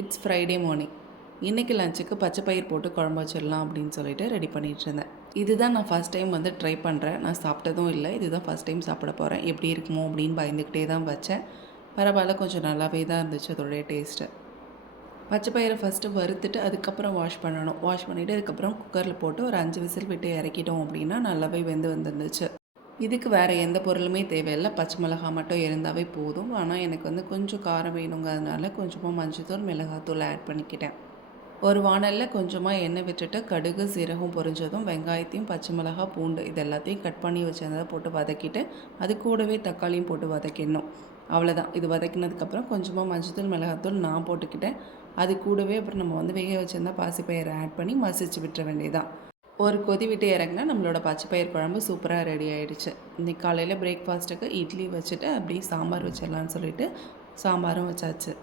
It's Friday morning. இன்றைக்கி லஞ்சுக்கு பச்சை பயிர் போட்டு குழம்பு வச்சிடலாம் அப்படின்னு சொல்லிட்டு ரெடி பண்ணிகிட்டு இருந்தேன். இதுதான் நான் ஃபஸ்ட் டைம் ட்ரை பண்ணுறேன். நான் சாப்பிட்டதும் இல்லை, இதுதான் ஃபஸ்ட் டைம் சாப்பிட போகிறேன். எப்படி இருக்குமோ அப்படின்னு பயந்துக்கிட்டே தான் வச்சேன். பரவாயில்ல, கொஞ்சம் நல்லாவே தான் இருந்துச்சு அதோடைய டேஸ்ட்டு. பச்சை பயிரை ஃபஸ்ட்டு வறுத்துட்டு அதுக்கப்புறம் வாஷ் பண்ணணும். வாஷ் பண்ணிவிட்டு அதுக்கப்புறம் குக்கரில் போட்டு ஒரு 5 விசில் விட்டு இறக்கிட்டோம் அப்படின்னா நல்லாவே வெந்து வந்துருந்துச்சு. இதுக்கு வேறு எந்த பொருளுமே தேவையில்லை, பச்சை மிளகாய் மட்டும் இருந்தாவே போதும். ஆனால் எனக்கு கொஞ்சம் காரம் வேணுங்கிறதுனால கொஞ்சமாக மஞ்சள்தூள், மிளகாத்தூள் ஆட் பண்ணிக்கிட்டேன். ஒரு வாணலில் கொஞ்சமாக எண்ணெய் விட்டுட்டு கடுகு, சீரகம் பொரிஞ்சதும் வெங்காயத்தையும், பச்சை மிளகாய், பூண்டு இது எல்லாத்தையும் கட் பண்ணி வச்சிருந்ததை போட்டு வதக்கிட்டு அது கூடவே தக்காளியும் போட்டு வதக்கிடணும். அவ்வளோதான். இது வதக்கினதுக்கப்புறம் கொஞ்சமாக மஞ்சள்தூள், மிளகாத்தூள் நான் போட்டுக்கிட்டேன். அது கூடவே அப்புறம் நம்ம வேக வச்சுருந்தா பாசிப்பயிரை ஆட் பண்ணி மசிச்சு விட்டுற வேண்டியதான். ஒரு கொதி விட்டு இறங்கினா நம்மளோட பச்சை பயிர் குழம்பு சூப்பராக ரெடி ஆகிடுச்சு. இன்றைக்கி காலையில் பிரேக்ஃபாஸ்ட்டுக்கு இட்லி வச்சுட்டு அப்படியே சாம்பார் வச்சிடலான்னு சொல்லிட்டு சாம்பாரும் வச்சாச்சு.